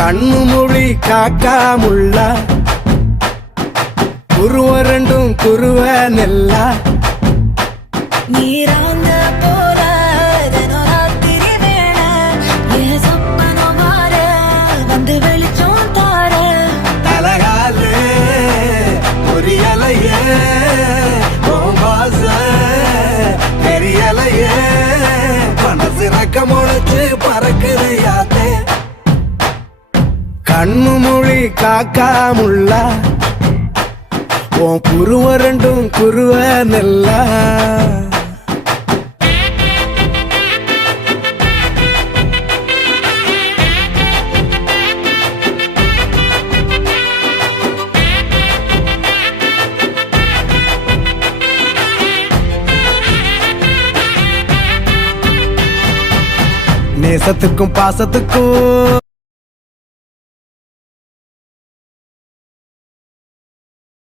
கண்ணு மொழி காக்காமுள்ள குருவ ரெண்டும் குருவ நெல்லா நீராங்க போல தினராத்திரி வேண என் சொப்பனம் மாற வந்து வெளிச்சம் தார தலகாலே பொரியலையே ஓம்பாச பெரியலையே மனசு ரக்க முளைச்சு பறக்குது யாத்தே கண்ணு மொழி காக்காமுள்ள உன் குருவ ரெண்டும் குருவ நெல்லா நேசத்துக்கும் பாசத்துக்கும்